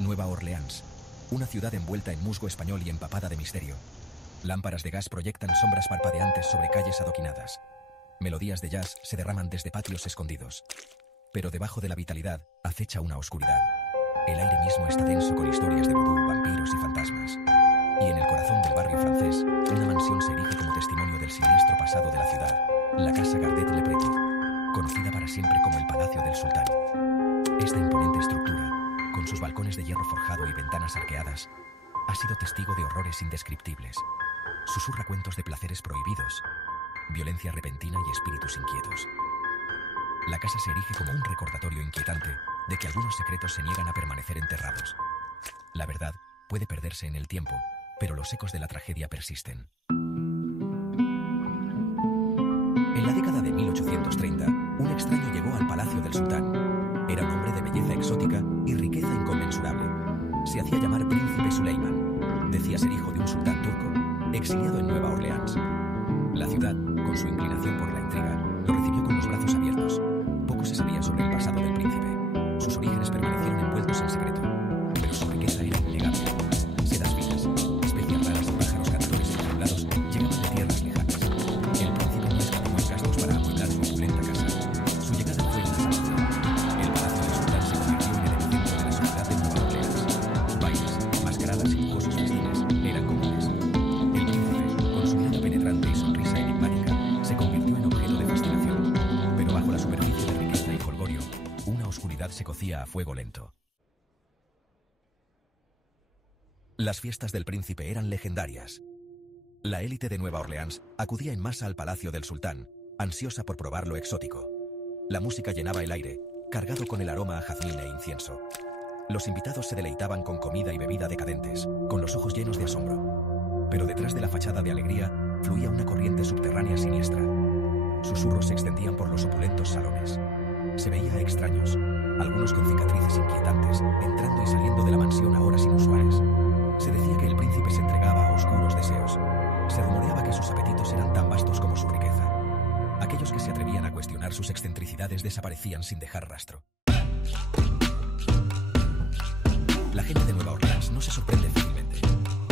Nueva Orleans, una ciudad envuelta en musgo español y empapada de misterio. Lámparas de gas proyectan sombras parpadeantes sobre calles adoquinadas. Melodías de jazz se derraman desde patios escondidos. Pero debajo de la vitalidad acecha una oscuridad. El aire mismo está denso con historias de vudú, vampiros y fantasmas. Y en el corazón del barrio francés, una mansión se erige como testimonio del siniestro pasado de la ciudad, la Casa Gardet-Le Préti, conocida para siempre como el Palacio del Sultán. Esta imponente estructura, con sus balcones de hierro forjado y ventanas arqueadas, ha sido testigo de horrores indescriptibles. Susurra cuentos de placeres prohibidos, violencia repentina y espíritus inquietos. La casa se erige como un recordatorio inquietante de que algunos secretos se niegan a permanecer enterrados. La verdad puede perderse en el tiempo, pero los ecos de la tragedia persisten. En la década de 1830, un extraño llegó al Palacio del Sultán. Era un hombre de belleza exótica y riqueza inconmensurable. Se hacía llamar Príncipe Suleiman. Decía ser hijo de un sultán turco, exiliado en Nueva Orleans. La ciudad, con su inclinación por la intriga, lo recibió con los brazos abiertos. Poco se sabía sobre el pasado del príncipe. Sus orígenes permanecieron envueltos en secreto, pero su riqueza era innegable. Sedas finas, especias raras y pájaros cantores enjablados llegaban de tierras lejanas. El príncipe no escatimó en gastos para amueblar su opulenta casa. Su llegada fue una sensación. El Palacio del Sultán se convirtió en el epicentro de la sociedad de Nueva Orleans. Bailes, mascaradas y lujosos festines eran comunes. El príncipe, con su mirada penetrante y sonrisa enigmática, se convirtió en objeto de fascinación. Pero bajo la superficie de riqueza y jolgorio, una oscuridad se cocía a fuego lento. Las fiestas del príncipe eran legendarias. La élite de Nueva Orleans acudía en masa al Palacio del Sultán, ansiosa por probar lo exótico. La música llenaba el aire, cargado con el aroma a jazmín e incienso. Los invitados se deleitaban con comida y bebida decadentes, con los ojos llenos de asombro. Pero detrás de la fachada de alegría fluía una corriente subterránea siniestra. Susurros se extendían por los opulentos salones. Se veía a extraños, algunos con cicatrices inquietantes, entrando y saliendo de la mansión a horas inusuales. Se decía que el príncipe se entregaba a oscuros deseos. Se rumoreaba que sus apetitos eran tan vastos como su riqueza. Aquellos que se atrevían a cuestionar sus excentricidades desaparecían sin dejar rastro. La gente de Nueva Orleans no se sorprende fácilmente.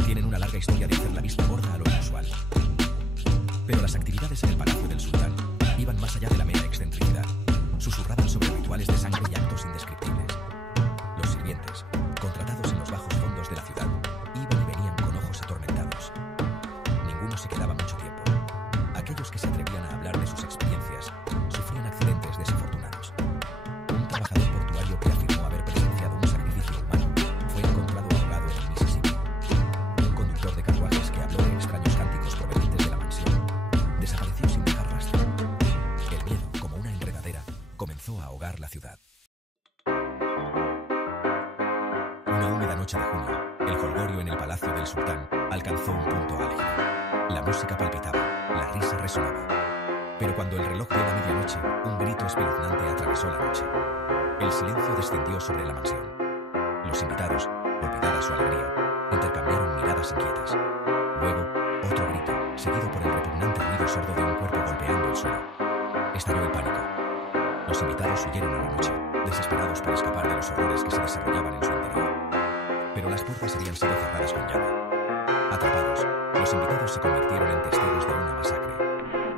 Tienen una larga historia de hacer la vista gorda a lo inusual. Pero las actividades en el Palacio del Sultán iban más allá de la mera excentricidad. Susurraban sobre rituales de sangre y actos indescriptibles. Los sirvientes, contratados en los bajos fondos de la ciudad, iban y venían con ojos atormentados. Ninguno se quedaba mucho tiempo. Aquellos que se atrevían a hablar de sus experiencias sufrían accidentes desafortunados. Un trabajador portuario que afirmó haber presenciado un sacrificio humano fue encontrado ahogado en el Mississippi. Un conductor de carruajes que habló de extraños cánticos provenientes de la mansión desapareció sin dejar rastro. El miedo, como una enredadera, comenzó a ahogar la ciudad. Una húmeda noche de junio, el jolgorio en el Palacio del Sultán alcanzó un punto álgido. La música palpitaba, la risa resonaba. Pero cuando el reloj dio la medianoche, un grito espeluznante atravesó la noche. El silencio descendió sobre la mansión. Los invitados, olvidada su alegría, intercambiaron miradas inquietas. Luego, otro grito, seguido por el repugnante ruido sordo de un cuerpo golpeando el suelo. Estalló el pánico. Los invitados huyeron a la noche, desesperados por escapar de los horrores que se desarrollaban en su interior. Pero las puertas habían sido cerradas con llave. Atrapados, los invitados se convirtieron en testigos de una masacre.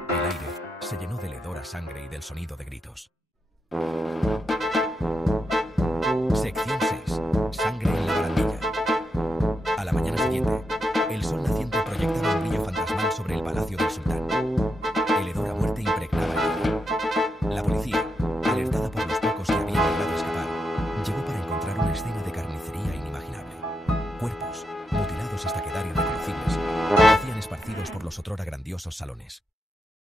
El aire se llenó del hedor a sangre y del sonido de gritos. Sección 6. Sangre en la barandilla. A la mañana siguiente, el sol naciente proyectaba un brillo fantasmal sobre el Palacio del Sultán. El hedor a muerte impregnaba el aire. La policía, alertada por los pocos que habían logrado escapar, llegó para encontrar una escena de carnicería inimaginable. Cuerpos, mutilados hasta quedar irreconocibles, yacían esparcidos por los otrora grandiosos salones.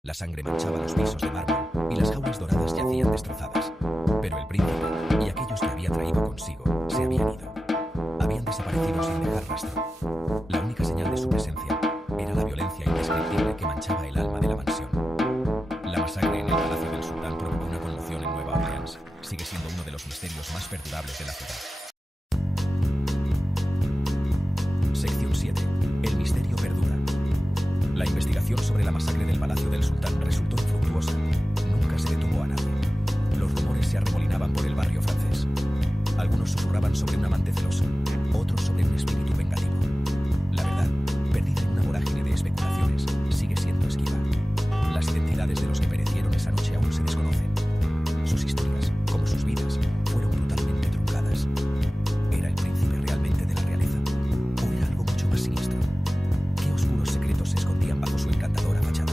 La sangre manchaba los pisos de mármol y las jaulas doradas yacían destrozadas. Pero el príncipe y aquellos que había traído consigo se habían ido. Habían desaparecido sin dejar rastro. La única señal de su presencia era la violencia indescriptible que manchaba el alma de la mansión. La masacre en el Palacio del Sultán provocó una conmoción en Nueva Orleans. Sigue siendo uno de los misterios más perdurables de la ciudad. Sección 7. El misterio perdura. La investigación sobre la masacre del Palacio del Sultán resultó infructuosa. Nunca se detuvo a nadie. Los rumores se arremolinaban por el barrio francés. Algunos susurraban sobre un amante celoso, otros sobre un espíritu vengativo. La verdad, perdida en una vorágine de especulaciones, sigue siendo esquiva. Las identidades de los que perecieron esa noche aún se desconocen. Sus historias, como sus vidas, fueron brutalmente truncadas. ¿Era el príncipe realmente de la realeza? ¿O era algo mucho más siniestro? ¿Qué oscuros secretos se escondían bajo su encantadora fachada?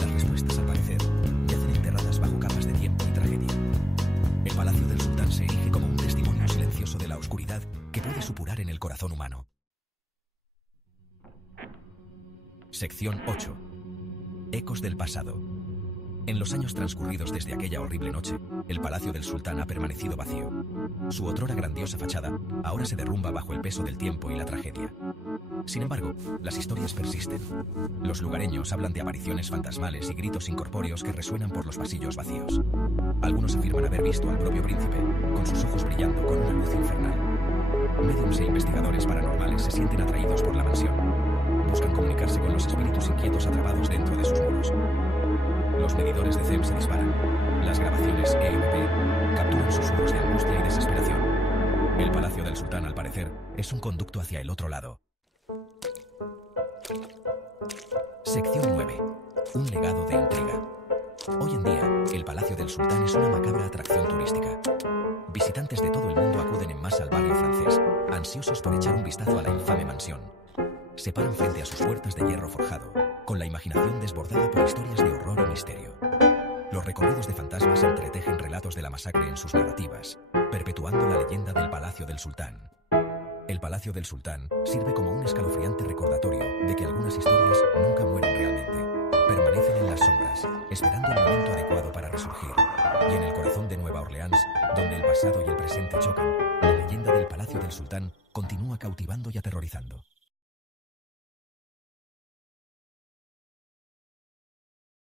Las respuestas, al parecer, yacen enterradas bajo capas de tiempo y tragedia. El Palacio del Sultán se erige como un testimonio silencioso de la oscuridad que puede supurar en el corazón humano. Sección 8. Ecos del pasado. En los años transcurridos desde aquella horrible noche, el Palacio del Sultán ha permanecido vacío. Su otrora grandiosa fachada ahora se derrumba bajo el peso del tiempo y la tragedia. Sin embargo, las historias persisten. Los lugareños hablan de apariciones fantasmales y gritos incorpóreos que resuenan por los pasillos vacíos. Algunos afirman haber visto al propio príncipe, con sus ojos brillando con una luz infernal. Médiums e investigadores paranormales se sienten atraídos por la mansión. Buscan comunicarse con los espíritus inquietos atrapados dentro de sus muros. Los medidores de CEM se disparan. Las grabaciones EMP capturan susurros de angustia y desesperación. El Palacio del Sultán, al parecer, es un conducto hacia el otro lado. Sección 9. Un legado de intriga. Hoy en día, el Palacio del Sultán es una macabra atracción turística. Visitantes de todo el mundo acuden en masa al barrio francés, ansiosos por echar un vistazo a la infame mansión. Se paran frente a sus puertas de hierro forjado, con la imaginación desbordada por historias de horror y misterio. Los recorridos de fantasmas entretejen relatos de la masacre en sus narrativas, perpetuando la leyenda del Palacio del Sultán. El Palacio del Sultán sirve como un escalofriante recordatorio de que algunas historias nunca mueren realmente. Permanecen en las sombras, esperando el momento adecuado para resurgir. Y en el corazón de Nueva Orleans, donde el pasado y el presente chocan, la leyenda del Palacio del Sultán continúa cautivando y aterrorizando.